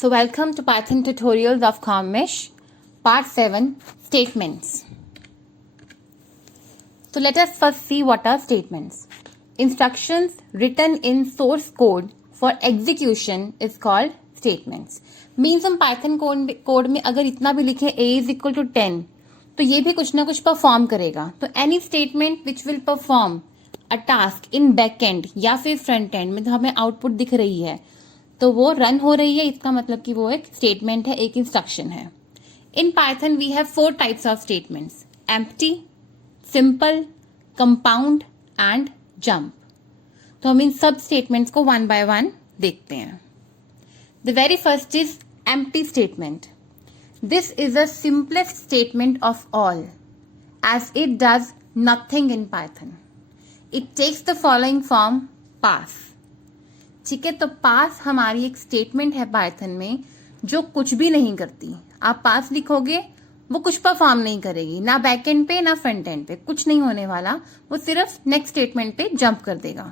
So welcome to Python tutorials of Kamish, part 7, statements. So let us first see what are statements. Instructions written in source code for execution is called statements. Means हम Python code में अगर इतना भी लिखें a is equal to 10 तो ये भी कुछ ना कुछ परफॉर्म करेगा. तो any statement which will perform a task in back end या फिर front end में तो हमें आउटपुट दिख रही है तो वो रन हो रही है, इसका मतलब कि वो एक स्टेटमेंट है, एक इंस्ट्रक्शन है. In Python we have 4 types of statements: empty, simple, compound and jump. तो हम इन सब स्टेटमेंट्स को वन बाय वन देखते हैं. The very first is empty statement. This is the simplest statement of all as it does nothing in Python. It takes the following form: pass. ठीक है, तो पास हमारी एक स्टेटमेंट है पाइथन में जो कुछ भी नहीं करती. आप पास लिखोगे वो कुछ परफॉर्म नहीं करेगी, ना बैक एंड पे ना फ्रंट एंड पे, कुछ नहीं होने वाला. वो सिर्फ नेक्स्ट स्टेटमेंट पे जंप कर देगा.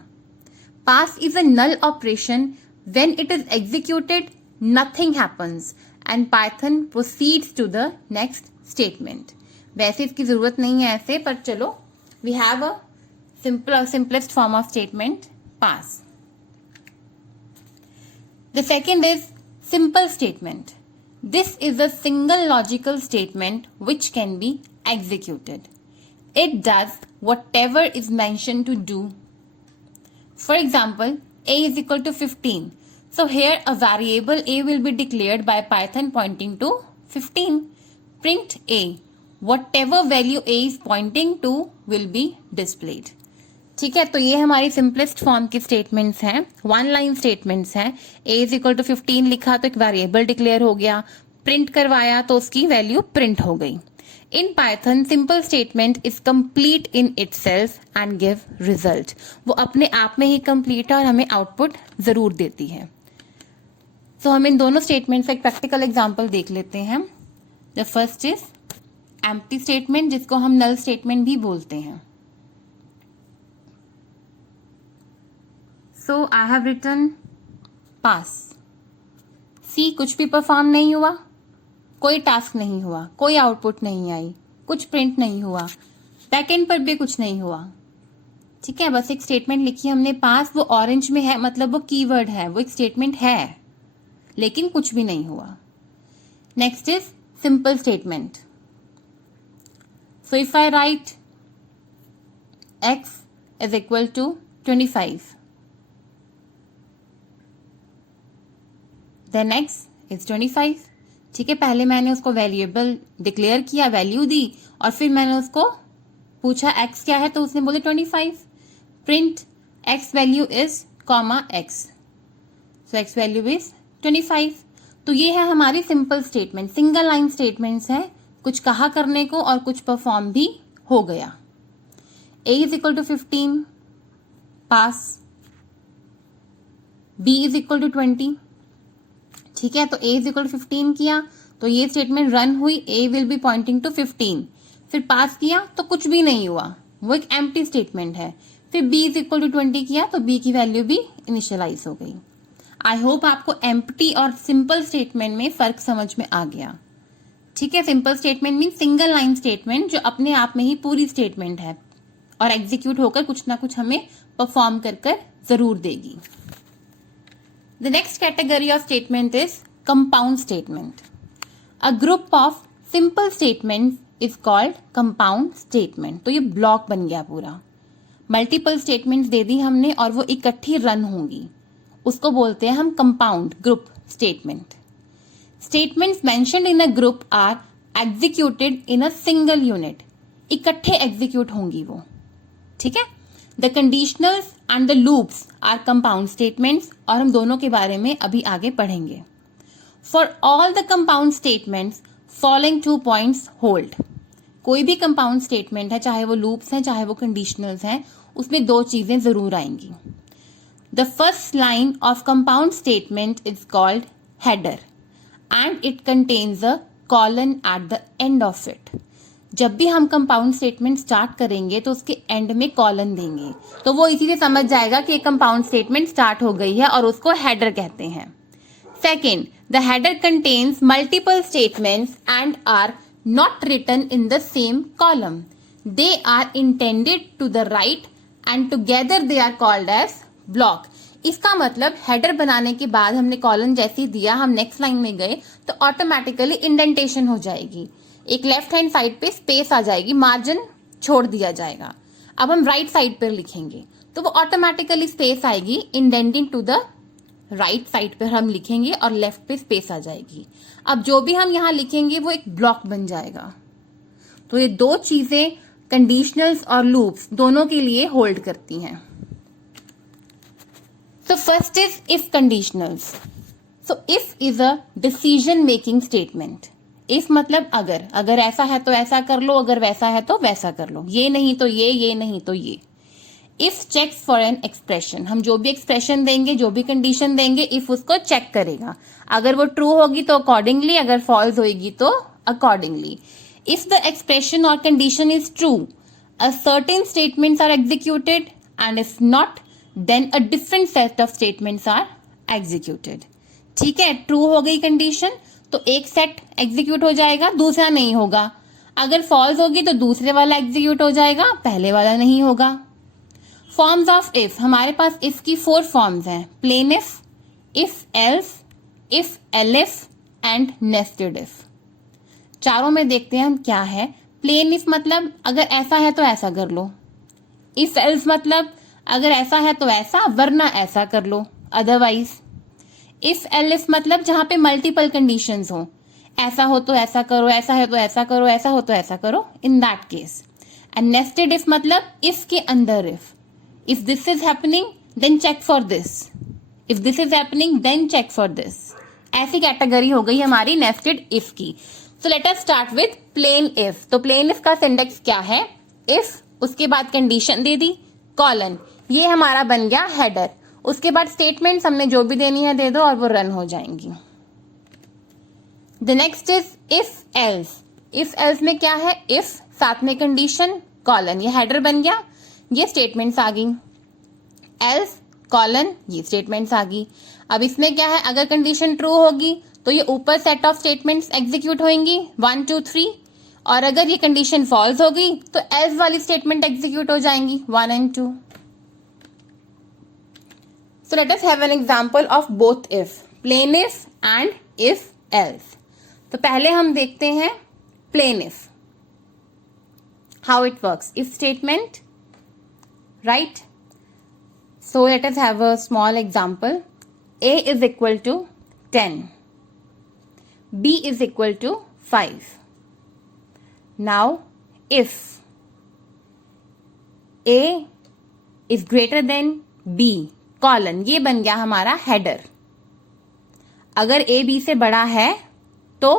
Pass is a null operation. When it is executed nothing happens and Python proceeds to the next statement. वैसे इसकी जरूरत नहीं है ऐसे, पर चलो we have a simplest form of statement, pass. The second is simple statement. This is a single logical statement which can be executed. It does whatever is mentioned to do. For example, a is equal to 15. So here a variable a will be declared by Python pointing to 15. Print a. Whatever value a is pointing to will be displayed. ठीक है, तो ये हमारी simplest form की statements हैं, one line statements हैं. a is equal to 15 लिखा तो एक वेरिएबल डिक्लेयर हो गया, प्रिंट करवाया तो उसकी वैल्यू प्रिंट हो गई. In Python simple statement is complete in itself and give result. वो अपने आप में ही कंप्लीट है और हमें आउटपुट जरूर देती है. तो हम इन दोनों स्टेटमेंट्स का एक प्रैक्टिकल एग्जाम्पल देख लेते हैं. The first is empty statement, जिसको हम नल स्टेटमेंट भी बोलते हैं. So I have written pass. C कुछ भी परफॉर्म नहीं हुआ, कोई टास्क नहीं हुआ, कोई आउटपुट नहीं आई, कुछ प्रिंट नहीं हुआ, बैकएंड पर भी कुछ नहीं हुआ. ठीक है, बस एक स्टेटमेंट लिखी हमने पास. वो ऑरेंज में है, मतलब वो कीवर्ड है, वो एक स्टेटमेंट है, लेकिन कुछ भी नहीं हुआ. Next is simple statement. So if I write x is equal to 25, then x is 25. ठीक है, पहले मैंने उसको वेरिएबल डिक्लेयर किया, वैल्यू दी, और फिर मैंने उसको पूछा x क्या है तो उसने बोले 25. Print x value is comma x, so x value is 25. तो ये है हमारी simple statement, single line statements है, कुछ कहा करने को और कुछ परफॉर्म भी हो गया. a is equal to 15, pass. b is equal to 20. ठीक है, तो a इज इक्वल टू 15 किया तो ये स्टेटमेंट रन हुई, a will be pointing to 15. फिर पास किया तो कुछ भी नहीं हुआ, वो एक एम्प्टी स्टेटमेंट है. फिर b इज इक्वल टू 20 किया तो b की वैल्यू भी इनिशियलाइज हो गई. आई होप आपको एम्प्टी और सिंपल स्टेटमेंट में फर्क समझ में आ गया. ठीक है, simple statement mean single line statement जो अपने आप में ही पूरी स्टेटमेंट है और एग्जीक्यूट होकर कुछ ना कुछ हमें परफॉर्म कर जरूर देगी. The next category of statement is compound statement. A group of simple statements is called compound statement. तो ये ब्लॉक बन गया पूरा. मल्टीपल स्टेटमेंट्स दे दी हमने और वो इकट्ठी रन होंगी, उसको बोलते हैं हम compound group statement. Statements mentioned in a group are executed in a single unit. इकट्ठे एग्जीक्यूट होंगी वो. ठीक है, the conditionals and the loops are compound statements, और हम दोनों के बारे में अभी आगे पढ़ेंगे. For all the compound statements following 2 points hold. कोई भी कंपाउंड स्टेटमेंट है, चाहे वो लूप्स हैं चाहे वो कंडीशनल्स हैं, उसमें 2 चीजें जरूर आएंगी. The first line of compound statement is called header and it contains a colon at the end of it. जब भी हम कंपाउंड स्टेटमेंट स्टार्ट करेंगे तो उसके एंड में कॉलन देंगे, तो वो इसी से समझ जाएगा कि एक कंपाउंड स्टेटमेंट स्टार्ट हो गई है और उसको हेडर कहते हैं. Second, the header contains multiple statements and are not written in the same column. They are intended to the right and together they are called as block. इसका मतलब header बनाने के बाद हमने कॉलम जैसे ही दिया, हम नेक्स्ट लाइन में गए तो ऑटोमेटिकली इंडेंटेशन हो जाएगी, एक लेफ्ट हैंड साइड पे स्पेस आ जाएगी, मार्जिन छोड़ दिया जाएगा. अब हम राइट साइड पर लिखेंगे तो वो ऑटोमेटिकली स्पेस आएगी, indenting to the right side पर हम लिखेंगे और लेफ्ट पे स्पेस आ जाएगी. अब जो भी हम यहाँ लिखेंगे वो एक ब्लॉक बन जाएगा. तो ये दो चीजें कंडीशनल्स और लूप्स दोनों के लिए होल्ड करती हैं. So first is if conditionals. So if is a decision making statement. If मतलब अगर ऐसा है तो ऐसा कर लो, अगर वैसा है तो वैसा कर लो, ये नहीं तो ये नहीं तो ये. If checks for an expression. हम जो भी एक्सप्रेशन देंगे, जो भी कंडीशन देंगे, if उसको चेक करेगा. अगर वो ट्रू होगी तो अकॉर्डिंगली, अगर फॉल्स होगी तो accordingly. If the expression or condition is true, a certain statements are executed and if not, then a different set of statements are executed. ठीक है, ट्रू हो गई कंडीशन तो एक सेट एग्जीक्यूट हो जाएगा, दूसरा नहीं होगा. अगर फॉल्स होगी तो दूसरे वाला एग्जीक्यूट हो जाएगा, पहले वाला नहीं होगा. फॉर्म्स ऑफ इफ, हमारे पास इफ की 4 फॉर्म्स हैं. Plain if else, if elif and nested if. चारों में देखते हैं हम क्या है. प्लेन इफ मतलब अगर ऐसा है तो ऐसा कर लो. इफ एल्स मतलब अगर ऐसा है तो ऐसा, वरना ऐसा कर लो, अदरवाइज. इफ एलिफ मतलब जहां पे मल्टीपल कंडीशंस हो, ऐसा हो तो ऐसा करो, ऐसा है तो ऐसा करो, ऐसा हो तो ऐसा करो, in that case. And nested if मतलब इफ के अंदर if this is happening then check for this, if this is happening then check for this. ऐसी कैटेगरी हो गई हमारी नेस्टेड इफ की. So let us start with plain if. तो plain if का सिंटेक्स क्या है? इफ, उसके बाद कंडीशन दे दी, कॉलन, ये हमारा बन गया हेडर. उसके बाद स्टेटमेंट्स हमने जो भी देनी है दे दो और वो रन हो जाएंगी. The next is if else. If else में क्या है? इफ साथ में कंडीशन, कॉलन, ये हेडर बन गया, ये स्टेटमेंट्स आ गई. एल्स कॉलन, ये स्टेटमेंट्स आ गई. अब इसमें क्या है? अगर कंडीशन ट्रू होगी तो ये ऊपर सेट ऑफ स्टेटमेंट्स एग्जीक्यूट होंगी 1 2 3, और अगर ये कंडीशन फॉल्स होगी तो एल्स वाली स्टेटमेंट एग्जीक्यूट हो जाएंगी 1 and 2. So let us have an example of both if, plain if and if else. तो पहले हम देखते हैं plain if. How it works. If statement, right? So let us have a small example. A is equal to 10. B is equal to 5. Now if A is greater than B, colon, ये बन गया हमारा header. अगर A B से बड़ा है तो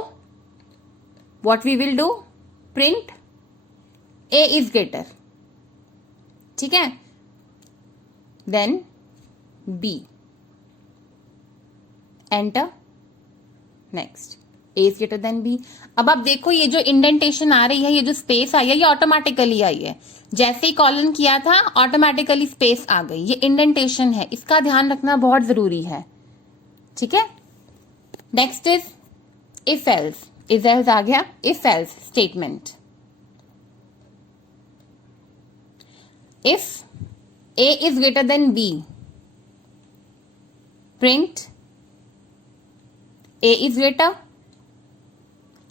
what we will do? Print A is greater. ठीक है, then B, enter, next, A is greater then B. अब आप देखो ये जो इंडेंटेशन आ रही है, ये जो स्पेस आई है, ये ऑटोमेटिकली आई है. जैसे ही कॉलन किया था ऑटोमेटिकली स्पेस आ गई. ये इंडेंटेशन है, इसका ध्यान रखना बहुत जरूरी है. ठीक है, next is if else. If else आ गया. If else statement. If A is greater then B, print A is greater,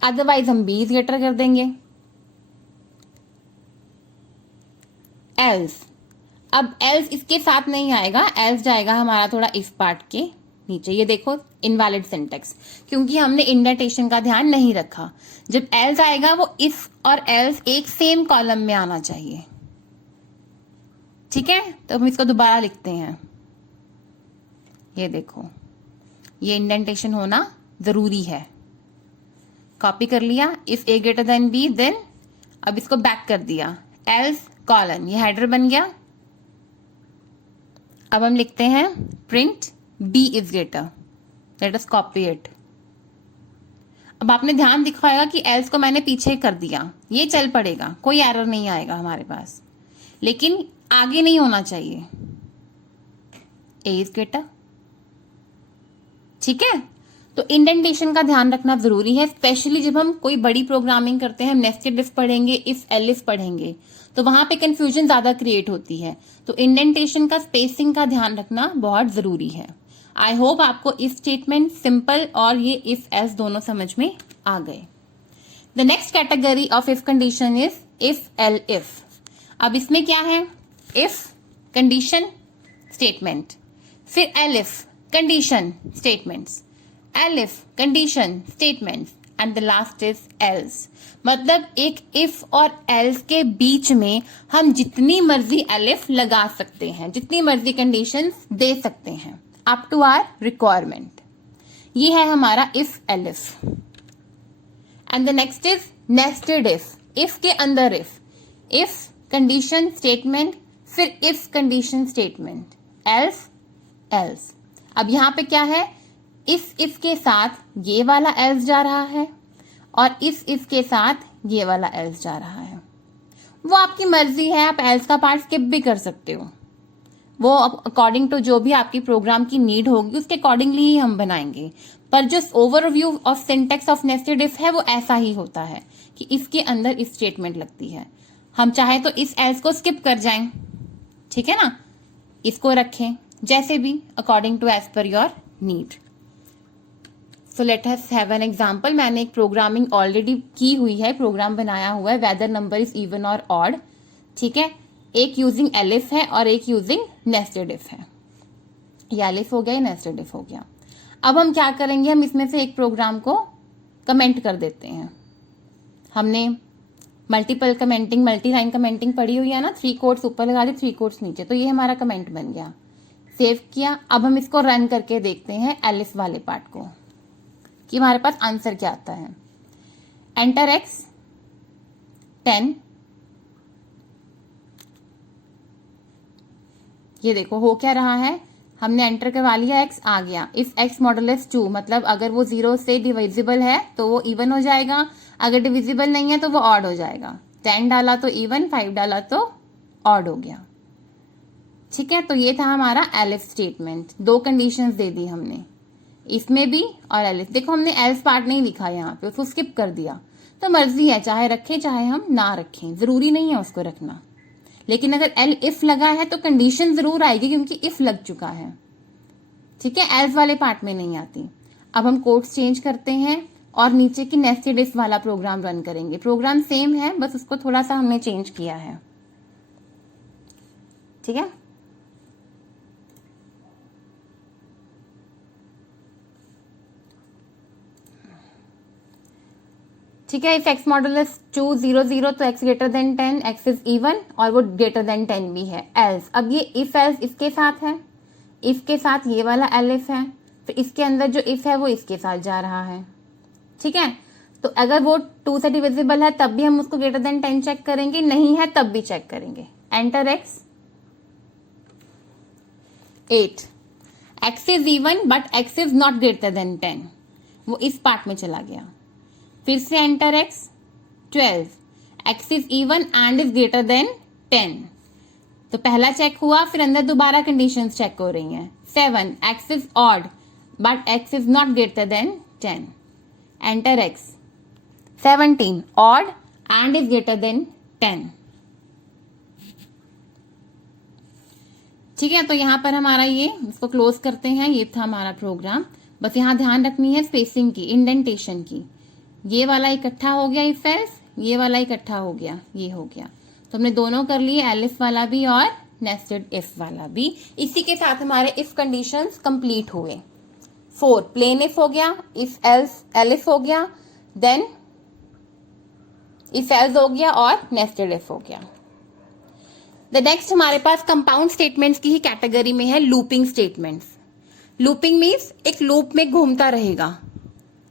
otherwise हम बी इज ग्रेटर कर देंगे. एल्स, अब एल्स इसके साथ नहीं आएगा, एल्स जाएगा हमारा थोड़ा इफ पार्ट के नीचे. ये देखो इनवैलिड सिंटेक्स, क्योंकि हमने इंडेंटेशन का ध्यान नहीं रखा. जब एल्स आएगा वो इफ और एल्स एक सेम कॉलम में आना चाहिए. ठीक है, तो हम इसको दोबारा लिखते हैं. ये देखो, ये इंडेंटेशन होना जरूरी है. कॉपी कर लिया. If A greater then B, then अब इसको बैक कर दिया. एल्स कॉलन, ये हेडर बन गया. अब हम लिखते हैं print B is greater. Let us copy it. अब आपने ध्यान दिखाएगा कि एल्स को मैंने पीछे कर दिया, ये चल पड़ेगा, कोई एरर नहीं आएगा हमारे पास, लेकिन आगे नहीं होना चाहिए. ए इज ग्रेटर. ठीक है, तो इंडेंटेशन का ध्यान रखना जरूरी है, स्पेशली जब हम कोई बड़ी प्रोग्रामिंग करते हैं, हम नेस्टेड इफ पढ़ेंगे, इफ एलिफ पढ़ेंगे, तो वहां पे कंफ्यूजन ज्यादा क्रिएट होती है। तो इंडेंटेशन का, स्पेसिंग का ध्यान रखना बहुत जरूरी है। आई होप आपको इफ स्टेटमेंट, सिंपल और ये इफ एल्स दोनों समझ में आ गए। The next category of if condition is if L if. अब इसमें क्या है, इफ कंडीशन स्टेटमेंट, फिर L if condition statements, elif condition statements and the last is else. मतलब एक इफ और एल्स के बीच में हम जितनी मर्जी एलिफ लगा सकते हैं, जितनी मर्जी कंडीशंस दे सकते हैं, अप टू आवर रिक्वायरमेंट। ये है हमारा if elif. And the next is nested if. If के अंदर इफ कंडीशन स्टेटमेंट, फिर if condition statement, else else. अब यहां पे क्या है, इफ के साथ ये वाला एल्स जा रहा है और इफ के साथ ये वाला एल्स जा रहा है। वो आपकी मर्जी है, आप एल्स का पार्ट स्किप भी कर सकते हो, वो अकॉर्डिंग टू जो भी आपकी प्रोग्राम की नीड होगी उसके अकॉर्डिंगली ही हम बनाएंगे। पर जो overview of syntax of nested if है वो ऐसा ही होता है कि इफ के अंदर इफ स्टेटमेंट लगती है। हम चाहे तो इस एल्स को स्किप कर जाएं, ठीक है ना, इसको रखें, जैसे भी according to as per your need. So let us have an example. मैंने एक प्रोग्रामिंग ऑलरेडी की हुई है, प्रोग्राम बनाया हुआ है, वेदर नंबर इज इवन और ऑड, ठीक है। एक यूजिंग एलिफ है और एक यूजिंग नेस्टेड इफ है। ये एलिफ हो गया, ये नेस्टेड इफ हो गया। अब हम क्या करेंगे, हम इसमें से एक प्रोग्राम को कमेंट कर देते हैं। हमने multiple commenting, multi line commenting पढ़ी हुई है ना, 3 कोट्स ऊपर लगा दी, 3 कोट्स नीचे, तो ये हमारा कमेंट बन गया। सेव किया। अब हम इसको रन करके देखते हैं एलिफ वाले पार्ट को कि हमारे पास आंसर क्या आता है। एंटर एक्स 10, ये देखो हो क्या रहा है, हमने एंटर करवा लिया, एक्स आ गया। इफ एक्स मॉडुलस 2, मतलब अगर वो 0 से डिविजिबल है तो वो इवन हो जाएगा, अगर डिविजिबल नहीं है तो वो ऑड हो जाएगा। 10 डाला तो इवन, 5 डाला तो ऑड हो गया, ठीक है। तो ये था हमारा एलिफ स्टेटमेंट। 2 कंडीशंस दे दी हमने, इसमें भी और एलिफ। देखो हमने एल्स पार्ट नहीं लिखा यहाँ पे, उसको स्किप कर दिया। तो मर्जी है, चाहे रखें चाहे हम ना रखें, जरूरी नहीं है उसको रखना। लेकिन अगर एल इफ लगा है तो कंडीशन जरूर आएगी क्योंकि इफ लग चुका है, ठीक है, एल्स वाले पार्ट में नहीं आती। अब हम कोड्स चेंज करते हैं और नीचे की नेस्टेड इफ वाला प्रोग्राम रन करेंगे। प्रोग्राम सेम है, बस उसको थोड़ा सा हमने चेंज किया है, ठीक है। ठीक है, इफ एक्स मॉडुलस 2 0 0 तो x greater than 10, x is even और वो ग्रेटर देन 10 भी है। एल्स, अब ये इफ एल्स इसके साथ है, इफ के साथ ये वाला एलिफ है, फिर इसके अंदर जो इफ है वो इसके साथ जा रहा है, ठीक है। तो अगर वो 2 से डिविजिबल है तब भी हम उसको ग्रेटर देन 10 चेक करेंगे, नहीं है तब भी चेक करेंगे। Enter x 8, x is even but x is not greater than 10, वो इस पार्ट में चला गया। फिर से enter x 12, x is even and is greater then 10, तो पहला चेक हुआ, फिर अंदर दोबारा कंडीशंस चेक हो रही हैं। 7, x is odd but x is not greater than 10, enter x 17, odd and is greater then 10, ठीक है। तो यहां पर हमारा ये, इसको क्लोज करते हैं, ये था हमारा प्रोग्राम। बस यहां ध्यान रखनी है स्पेसिंग की, इंडेंटेशन की। ये वाला इकट्ठा हो गया इफ एल्स, ये वाला इकट्ठा हो गया, ये हो गया। तो हमने दोनों कर लिए, एलिफ वाला भी और नेस्टेड इफ वाला भी। इसी के साथ हमारे इफ कंडीशंस कंप्लीट हुए। 4 प्लेन इफ हो गया, इफ एल्स एलिफ हो गया, देन इफ एल्स हो गया और नेस्टेड इफ हो गया। द नेक्स्ट हमारे पास कंपाउंड स्टेटमेंट्स की ही कैटेगरी में है लूपिंग स्टेटमेंट्स। लूपिंग मीन्स एक लूप में घूमता रहेगा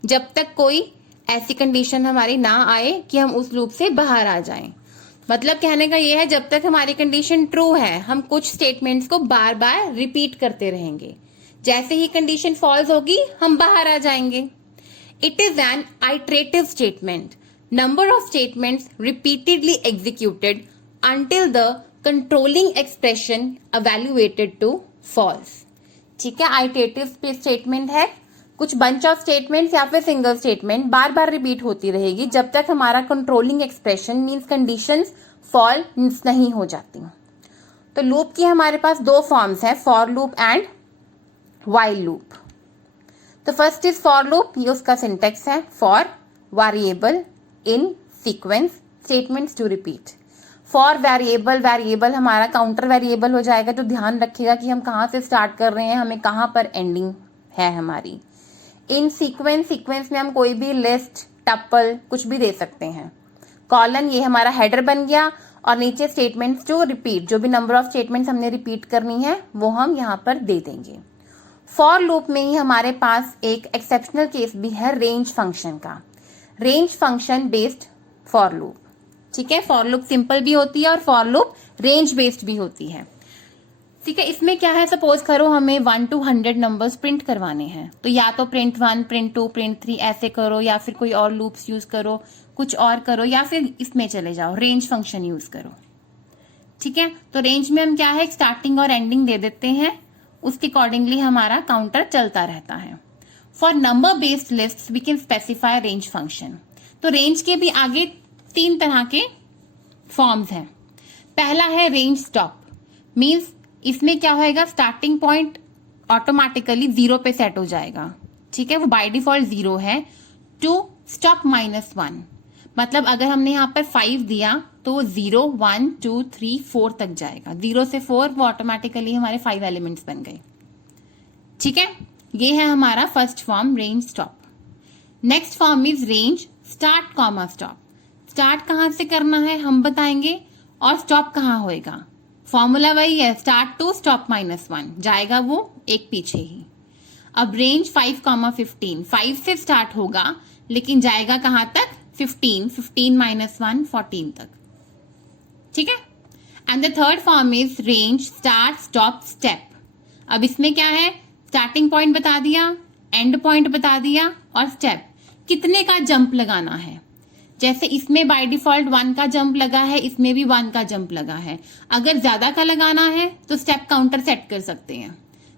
जब तक कोई ऐसी कंडीशन हमारी ना आए कि हम उस लूप से बाहर आ जाएं। मतलब कहने का ये है, जब तक हमारी कंडीशन ट्रू है हम कुछ स्टेटमेंट्स को बार बार रिपीट करते रहेंगे, जैसे ही कंडीशन फॉल्स होगी हम बाहर आ जाएंगे। It is an iterative statement, number of statements repeatedly executed until the controlling expression evaluated to false, ठीक है। आइटरेटिव स्टेटमेंट है, कुछ बंच ऑफ स्टेटमेंट्स या फिर सिंगल स्टेटमेंट बार बार रिपीट होती रहेगी जब तक हमारा controlling expression means conditions false नहीं हो जाती। तो लूप की हमारे पास दो फॉर्म्स है, for loop and while loop. तो फर्स्ट इज फॉर लूप, ये उसका सिंटेक्स है, for variable in sequence statements to repeat. For variable, variable हमारा काउंटर वेरिएबल हो जाएगा जो ध्यान रखेगा कि हम कहाँ से स्टार्ट कर रहे हैं, हमें कहाँ पर एंडिंग है हमारी। इन सीक्वेंस, सीक्वेंस में हम कोई भी लिस्ट, टपल कुछ भी दे सकते हैं। कॉलन, ये हमारा हेडर बन गया, और नीचे स्टेटमेंट्स टू रिपीट, जो भी नंबर ऑफ स्टेटमेंट्स हमने रिपीट करनी है वो हम यहाँ पर दे देंगे। फॉर लूप में ही हमारे पास एक एक्सेप्शनल केस भी है रेंज फंक्शन का, range function based for loop. ठीक है, फॉर लूप सिंपल भी होती है और फॉर लूप रेंज बेस्ड भी होती है। ठीक है, इसमें क्या है, सपोज करो हमें 1 to 100 नंबर्स प्रिंट करवाने हैं, तो या तो प्रिंट 1, प्रिंट 2, प्रिंट 3 ऐसे करो, या फिर कोई और लूप्स यूज करो, कुछ और करो, या फिर इसमें चले जाओ रेंज फंक्शन यूज करो। ठीक है, तो रेंज में हम क्या है, स्टार्टिंग और एंडिंग दे देते हैं, उसके अकॉर्डिंगली हमारा काउंटर चलता रहता है। For number based list we can specify range function. तो रेंज के भी आगे 3 तरह के फॉर्म्स हैं। पहला है रेंज स्टॉप, मीन्स इसमें क्या होएगा, स्टार्टिंग पॉइंट ऑटोमेटिकली 0 पे सेट हो जाएगा। ठीक है, वो बाय डिफॉल्ट 0 है, टू स्टॉप -1, मतलब अगर हमने यहाँ पर 5 दिया तो वो 0, 1, 2, 3, 4 तक जाएगा। 0 से 4 वो ऑटोमेटिकली हमारे 5 एलिमेंट्स बन गए। ठीक है, ये है हमारा first form range stop. Next form is range start comma stop. Start कहाँ से करना है हम बताएंगे, और स्टॉप कहाँ होएगा। फॉर्मूला वही है, स्टार्ट टू स्टॉप -1, जाएगा वो एक पीछे ही। अब रेंज 5, 5 से स्टार्ट होगा लेकिन जाएगा कहाँ तक, 15, 15 - 1, 14 तक। ठीक है, and the third form is range start stop step. अब इसमें क्या है, स्टार्टिंग पॉइंट बता दिया, एंड पॉइंट बता दिया, और स्टेप कितने का जंप लगाना है। जैसे इसमें बाय डिफॉल्ट 1 का जंप लगा है, इसमें भी 1 का जंप लगा है। अगर ज्यादा का लगाना है तो स्टेप काउंटर सेट कर सकते हैं,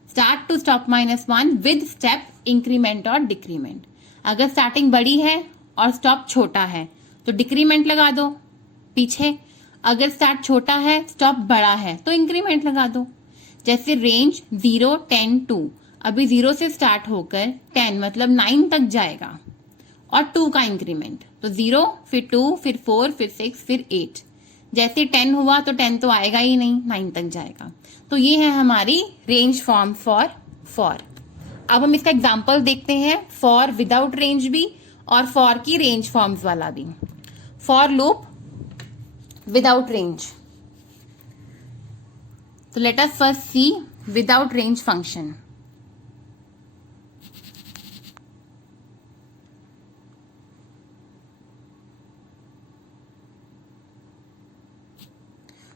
start to stop -1 with step increment और डिक्रीमेंट। अगर स्टार्टिंग बड़ी है और स्टॉप छोटा है तो डिक्रीमेंट लगा दो पीछे, अगर स्टार्ट छोटा है स्टॉप बड़ा है तो इंक्रीमेंट लगा दो। जैसे रेंज 0, 10, 2, अभी 0 से स्टार्ट होकर 10 मतलब 9 तक जाएगा, और 2 का इंक्रीमेंट, तो 0, फिर 2, फिर 4, फिर 6, फिर 8। जैसे 10 हुआ तो 10 तो आएगा ही नहीं, 9 तक जाएगा। तो ये है हमारी रेंज फॉर्म फॉर। अब हम इसका एग्जांपल देखते हैं, फॉर विदाउट रेंज भी और फॉर की रेंज फॉर्म्स वाला भी। फॉर लूप विदाउट रेंज, तो let us first see without range function.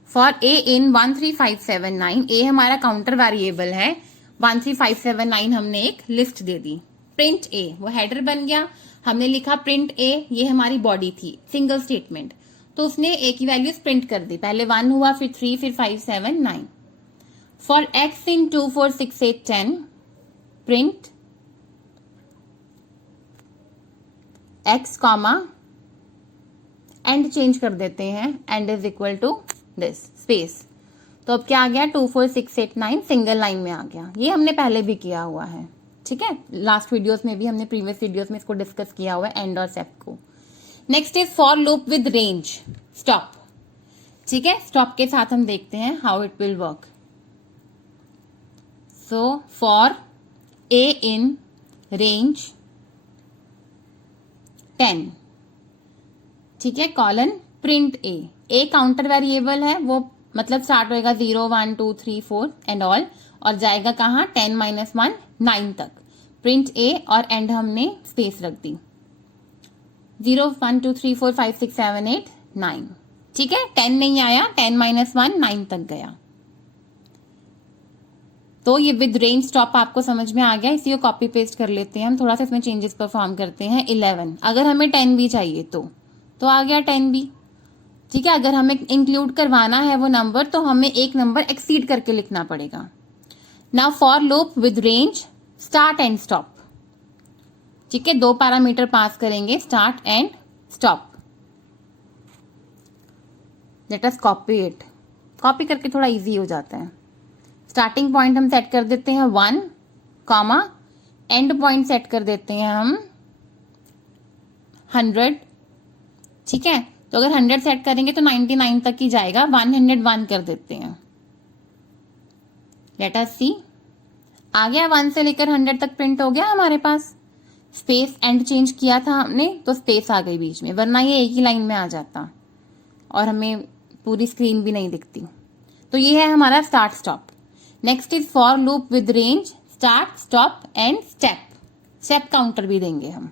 For A in 13579, A हमारा काउंटर वेरिएबल है, 13579 हमने एक लिस्ट दे दी। प्रिंट ए, वो हेडर बन गया, हमने लिखा प्रिंट ए, ये हमारी बॉडी थी सिंगल स्टेटमेंट, तो उसने ए की वैल्यूज प्रिंट कर दी, पहले 1 हुआ, फिर 3, फिर 5, 7, 9। For x in 2, 4, 6, 8, 10, print x comma end change कर देते हैं, end is equal to this space. तो अब क्या आ गया, 2, 4, 6, 8, 9 सिंगल लाइन में आ गया। ये हमने पहले भी किया हुआ है। ठीक है, लास्ट वीडियोस में भी हमने, प्रीवियस वीडियोस में इसको डिस्कस किया हुआ है, एंड और सेट को। Next is for loop with range stop. ठीक है, स्टॉप के साथ हम देखते हैं how it will work. So for A in range 10, ठीक है, कॉलन प्रिंट ए काउंटर वेरिएबल है, वो मतलब स्टार्ट होएगा 0, 1, 2, 3, 4 एंड ऑल, और जाएगा कहाँ, 10 - 1, 9 तक। प्रिंट ए और एंड हमने स्पेस रख दी, 0, 1, 2, 3, 4, 5, 6, 7, 8, 9। ठीक है, 10 नहीं आया, 10 - 1, 9 तक गया। तो ये विद रेंज स्टॉप आपको समझ में आ गया, इसी को कॉपी पेस्ट कर लेते हैं हम, थोड़ा सा इसमें चेंजेस परफॉर्म करते हैं। 11, अगर हमें 10 भी चाहिए तो आ गया 10 भी। ठीक है, अगर हमें इंक्लूड करवाना है वो नंबर तो हमें एक नंबर एक्सीड करके लिखना पड़ेगा। Now for loop with range start and stop, ठीक है, 2 पैरामीटर पास करेंगे, start and stop. Late us copy it. Copy करके थोड़ा इजी हो जाता है। स्टार्टिंग पॉइंट हम सेट कर देते हैं 1, कॉमा एंड पॉइंट सेट कर देते हैं हम 100। ठीक है, तो अगर 100 सेट करेंगे तो 99 तक ही जाएगा, 101 कर देते हैं। लेट अस सी, आ गया 1 से लेकर 100 तक प्रिंट हो गया हमारे पास। स्पेस एंड चेंज किया था हमने तो स्पेस आ गई बीच में, वरना ये एक ही लाइन में आ जाता और हमें पूरी स्क्रीन भी नहीं दिखती। तो ये है हमारा start stop. Next is for loop with range, start stop and step. Step counter भी देंगे हम।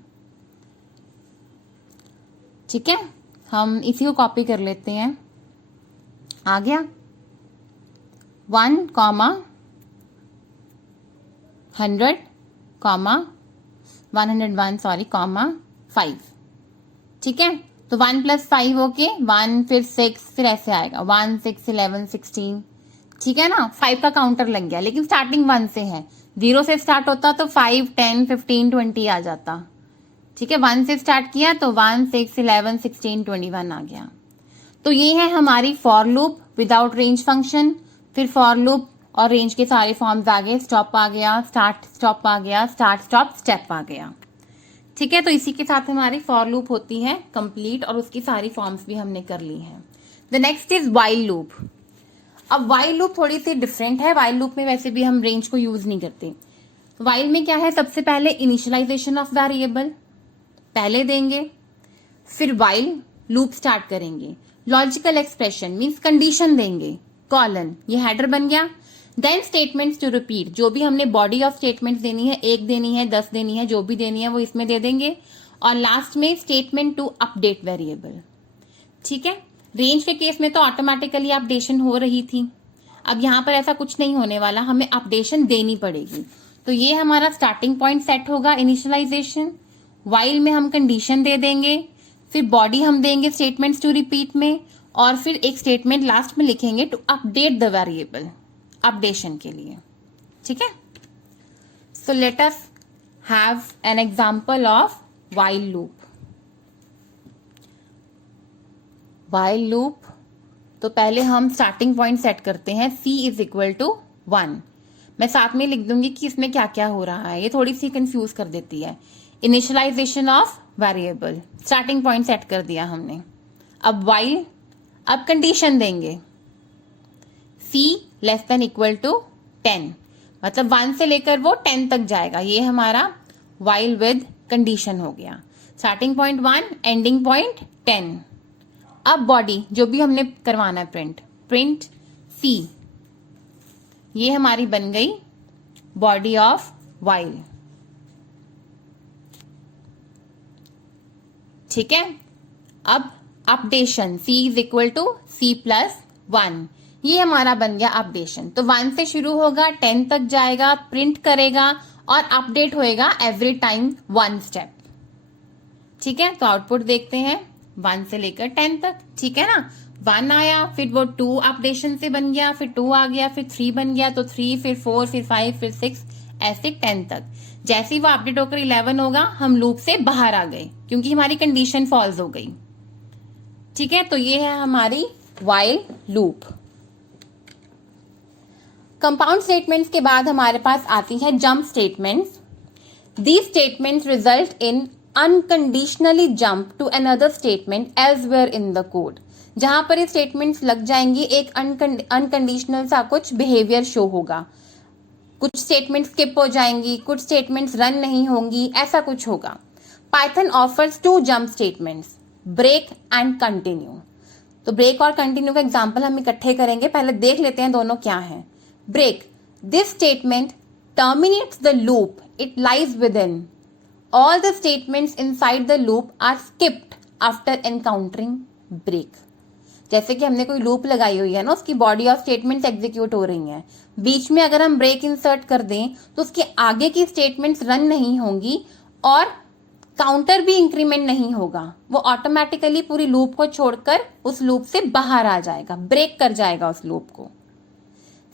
ठीक है, हम इसी को कॉपी कर लेते हैं। आ गया 1, 100, 101 सॉरी, 5। ठीक है, तो 1 + 5 होके 1, फिर 6, फिर ऐसे आएगा 1, 6, 11, 16। ठीक है ना, 5 का काउंटर लग गया, लेकिन स्टार्टिंग 1 से है। 0 से स्टार्ट होता तो 5, 10, 15, 20 आ जाता। ठीक है, 1 से स्टार्ट किया तो 1, 6, 11, 16, 21 आ गया। तो ये है हमारी for loop without range function. फिर फॉर लूप और रेंज के सारे फॉर्म्स आ गए, स्टॉप आ गया, स्टार्ट स्टॉप आ गया, स्टार्ट स्टॉप स्टेप आ गया। ठीक है, तो इसी के साथ हमारी फॉर लूप होती है कंप्लीट और उसकी सारी फॉर्म्स भी हमने कर ली हैं। The next is while loop. अब वाइल लूप थोड़ी सी डिफरेंट है। वाइल लूप में वैसे भी हम रेंज को यूज नहीं करते। वाइल में क्या है, सबसे पहले इनिशियलाइजेशन ऑफ वेरिएबल पहले देंगे, फिर वाइल लूप स्टार्ट करेंगे, लॉजिकल एक्सप्रेशन मीन्स कंडीशन देंगे, कॉलन, ये हेडर बन गया। देन स्टेटमेंट्स टू रिपीट, जो भी हमने बॉडी ऑफ स्टेटमेंट्स देनी है, 1 देनी है, 10 देनी है, जो भी देनी है वो इसमें दे देंगे। और लास्ट में स्टेटमेंट टू अपडेट वेरिएबल। ठीक है, रेंज के केस में तो ऑटोमेटिकली अपडेशन हो रही थी, अब यहां पर ऐसा कुछ नहीं होने वाला, हमें अपडेशन देनी पड़ेगी। तो ये हमारा स्टार्टिंग पॉइंट सेट होगा इनिशियलाइजेशन। वाइल में हम कंडीशन दे देंगे, फिर बॉडी हम देंगे स्टेटमेंट्स टू रिपीट में, और फिर एक स्टेटमेंट लास्ट में लिखेंगे to update the variable, updation के लिए। ठीक है, so let us have an example of while loop. While loop, तो पहले हम स्टार्टिंग पॉइंट सेट करते हैं, c = 1। मैं साथ में लिख दूंगी कि इसमें क्या क्या हो रहा है, ये थोड़ी सी कंफ्यूज कर देती है। Initialization of variable, starting point set कर दिया हमने। अब वाइल, अब कंडीशन देंगे c <= 10, मतलब 1 से लेकर वो 10 तक जाएगा। ये हमारा वाइल विद कंडीशन हो गया। Starting point 1, ending point 10। अब बॉडी जो भी हमने करवाना है प्रिंट c, ये हमारी बन गई बॉडी ऑफ वाइल। ठीक है, अब अपडेशन c = c+1, ये हमारा बन गया अपडेशन। तो 1 से शुरू होगा, 10 तक जाएगा, प्रिंट करेगा और अपडेट होएगा एवरी टाइम 1 स्टेप। ठीक है, तो आउटपुट देखते हैं 1 से लेकर 10 तक। ठीक है ना, 1 आया, फिर वो 2 अपडेशन से बन गया, फिर 2 आ गया, फिर 3 बन गया, तो 3, फिर 4, फिर 5, फिर 6, ऐसे 10 तक। जैसे ही वो अपडेट होकर 11 होगा, हम लूप से बाहर आ गए क्योंकि हमारी कंडीशन फॉल्स हो गई। ठीक है, तो ये है हमारी वाइल लूप। कंपाउंड स्टेटमेंट्स के बाद हमारे पास आती है jump statements. These statements result in unconditionally jump to another statement elsewhere in the code. जहां पर ये स्टेटमेंट्स लग जाएंगी, एक अनकंडीशनल सा कुछ बिहेवियर शो होगा, कुछ स्टेटमेंट्स स्किप हो जाएंगी, कुछ स्टेटमेंट्स रन नहीं होंगी, ऐसा कुछ होगा। Python offers 2 jump statements, break and continue. तो ब्रेक और कंटिन्यू का एग्जाम्पल हम इकट्ठे करेंगे, पहले देख लेते हैं दोनों क्या है। Break, this statement terminates the loop it lies within. All the statements inside the loop are skipped after encountering break. जैसे कि हमने कोई लूप लगाई हुई है ना, उसकी बॉडी ऑफ स्टेटमेंट्स एग्जीक्यूट हो रही हैं, बीच में अगर हम ब्रेक इंसर्ट कर दें तो उसके आगे की स्टेटमेंट्स रन नहीं होंगी और काउंटर भी इंक्रीमेंट नहीं होगा, वो ऑटोमेटिकली पूरी लूप को छोड़कर उस लूप से बाहर आ जाएगा, ब्रेक कर जाएगा उस लूप को।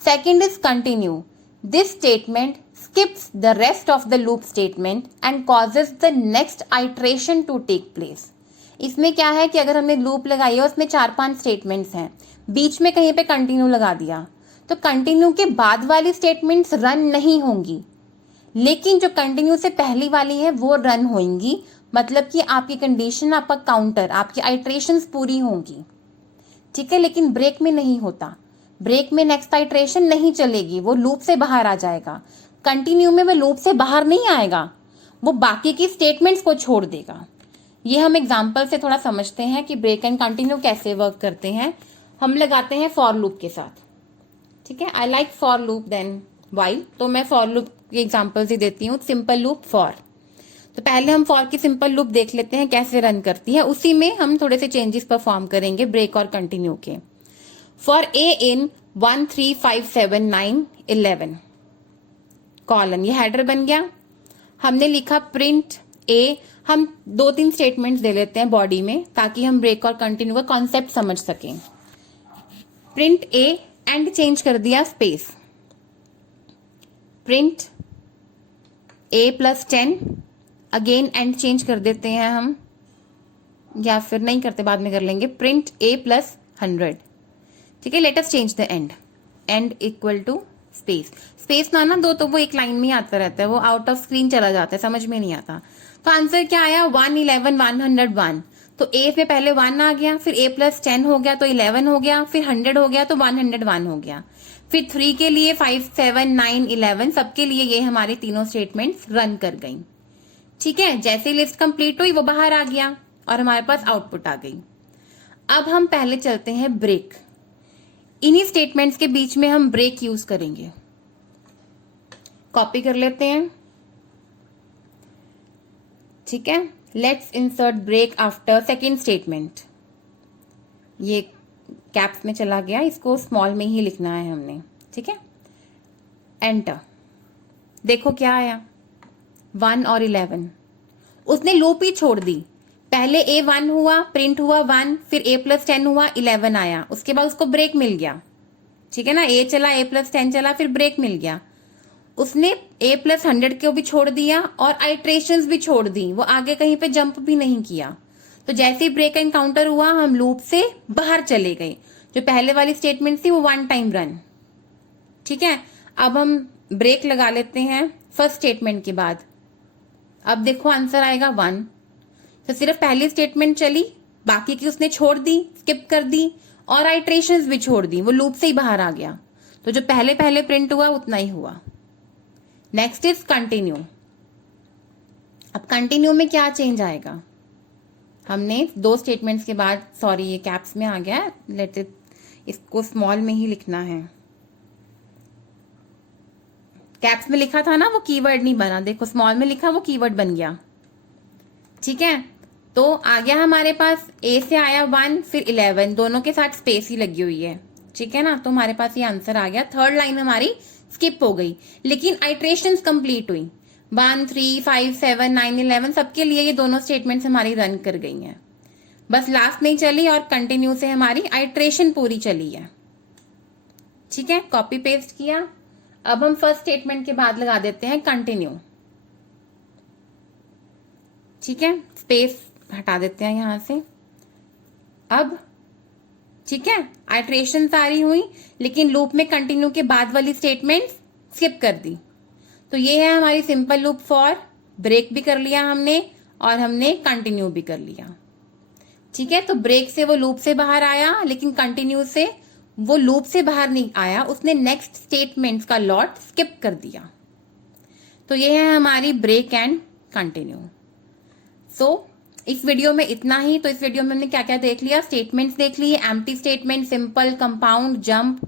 Second is continue, this statement skips the rest of the loop statement and causes the next iteration to take place. इसमें क्या है कि अगर हमने लूप लगाई है उसमें 4-5 स्टेटमेंट्स हैं, बीच में कहीं पे कंटिन्यू लगा दिया तो कंटिन्यू के बाद वाली स्टेटमेंट्स रन नहीं होंगी, लेकिन जो कंटिन्यू से पहली वाली है वो रन होंगी। मतलब कि आपकी कंडीशन, आपका काउंटर, आपकी आइट्रेशंस पूरी होंगी, ठीक है। लेकिन ब्रेक में नहीं होता, ब्रेक में नेक्स्ट आइट्रेशन नहीं चलेगी, वो लूप से बाहर आ जाएगा। कंटिन्यू में वो लूप से बाहर नहीं आएगा, वो बाकी की स्टेटमेंट्स को छोड़ देगा। ये हम एग्जांपल से थोड़ा समझते हैं कि ब्रेक एंड कंटिन्यू कैसे वर्क करते हैं। हम लगाते हैं फॉर लूप के साथ, ठीक है। I like for loop then while, तो मैं फॉर लूप के एग्जांपल्स ही देती हूँ। सिंपल लूप फॉर, तो पहले हम फॉर की सिंपल लूप देख लेते हैं कैसे रन करती है, उसी में हम थोड़े से चेंजेस परफॉर्म करेंगे ब्रेक और कंटिन्यू के। फॉर ए इन 1 3 5 7 9 11 कॉलन, ये हेडर बन गया। हमने लिखा प्रिंट ए, हम 2-3 स्टेटमेंट्स दे लेते हैं बॉडी में ताकि हम ब्रेक और कंटिन्यू का कॉन्सेप्ट समझ सकें। प्रिंट ए एंड चेंज कर दिया space, print A plus 10 again and change कर देते हैं हम, या फिर नहीं करते बाद में कर लेंगे, प्रिंट ए प्लस 100, ठीक है। Let us change the end, end equal to space, space ना दो तो वो एक लाइन में ही आता रहता है, वो आउट ऑफ स्क्रीन चला जाता है, समझ में नहीं आता। तो आंसर क्या आया 1 11 101, तो ए में पहले 1 आ गया, फिर ए प्लस 10 हो गया तो 11 हो गया, फिर 100 हो गया तो 101 हो गया। फिर 3 के लिए 5 7 9 11 सबके लिए ये हमारी तीनों स्टेटमेंट्स रन कर गई, ठीक है। जैसे लिस्ट कंप्लीट हुई वो बाहर आ गया और हमारे पास आउटपुट आ गई। अब हम पहले चलते हैं ब्रेक, इन्हीं स्टेटमेंट्स के बीच में हम ब्रेक यूज करेंगे। कॉपी कर लेते हैं, ठीक है। Let's insert break after second statement, ये कैप्स में चला गया, इसको स्मॉल में ही लिखना है हमने, ठीक है। एंटर, देखो क्या आया 1 और 11, उसने लूप ही छोड़ दी। पहले ए 1 हुआ, प्रिंट हुआ 1, फिर ए प्लस 10 हुआ, 11 आया, उसके बाद उसको ब्रेक मिल गया, ठीक है ना। ए चला, ए प्लस 10 चला, फिर ब्रेक मिल गया। उसने ए प्लस 100 को भी छोड़ दिया और आइट्रेशंस भी छोड़ दी, वो आगे कहीं पे जंप भी नहीं किया। तो जैसे ही ब्रेक एनकाउंटर हुआ हम लूप से बाहर चले गए। जो पहले वाली स्टेटमेंट थी वो 1 टाइम रन, ठीक है। अब हम ब्रेक लगा लेते हैं फर्स्ट स्टेटमेंट के बाद। अब देखो आंसर आएगा 1, तो सिर्फ पहली स्टेटमेंट चली, बाकी की उसने छोड़ दी, स्किप कर दी और आइट्रेशंस भी छोड़ दी, वो लूप से ही बाहर आ गया। तो जो पहले पहले प्रिंट हुआ उतना ही हुआ। Next is continue. अब कंटिन्यू में क्या चेंज आएगा, हमने 2 स्टेटमेंट्स के बाद, सॉरी ये कैप्स में आ गया, लेट इट, इसको स्मॉल में ही लिखना है। कैप्स में लिखा था ना वो कीवर्ड नहीं बना, देखो स्मॉल में लिखा वो कीवर्ड बन गया, ठीक है। तो आ गया हमारे पास ए से आया 1 फिर 11, दोनों के साथ स्पेस ही लगी हुई है, ठीक है ना। तो हमारे पास ये आंसर आ गया। थर्ड लाइन हमारी स्किप हो गई, लेकिन आइट्रेशंस कंप्लीट हुई। 1 3 5 7 9 11 सबके लिए ये दोनों स्टेटमेंट्स हमारी रन कर गई हैं, बस लास्ट नहीं चली और कंटिन्यू से हमारी आइट्रेशन पूरी चली है, ठीक है। कॉपी पेस्ट किया। अब हम फर्स्ट स्टेटमेंट के बाद लगा देते हैं कंटिन्यू, ठीक है। स्पेस हटा देते हैं यहां से। अब ठीक है, आइट्रेशन सारी हुई, लेकिन लूप में कंटिन्यू के बाद वाली स्टेटमेंट स्किप कर दी। तो ये है हमारी सिंपल लूप फॉर। ब्रेक भी कर लिया हमने और हमने कंटिन्यू भी कर लिया, ठीक है। तो ब्रेक से वो लूप से बाहर आया, लेकिन कंटिन्यू से वो लूप से बाहर नहीं आया, उसने नेक्स्ट स्टेटमेंट्स का लॉट स्किप कर दिया। तो ये है हमारी ब्रेक एंड कंटिन्यू। सो इस वीडियो में इतना ही। तो इस वीडियो में हमने क्या क्या देख लिया, स्टेटमेंट्स देख ली, empty statement, simple, compound, jump.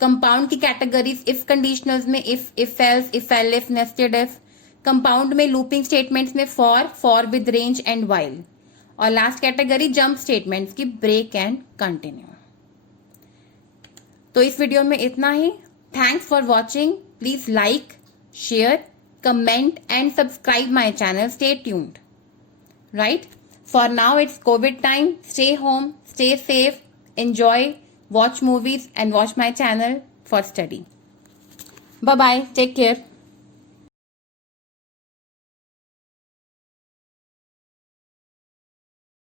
Compound की कैटेगरीज इफ कंडीशनल्स में if else, if elif, nested if. Compound में लूपिंग स्टेटमेंट्स में for with range and while. और लास्ट कैटेगरी जंप स्टेटमेंट्स की, ब्रेक एंड कंटिन्यू। तो इस वीडियो में इतना ही। Thanks for watching. Please like, share, comment and subscribe my channel. Stay tuned. Right? For now it's COVID time. Stay home, stay safe, enjoy, watch movies and watch my channel for study. Bye bye, take care.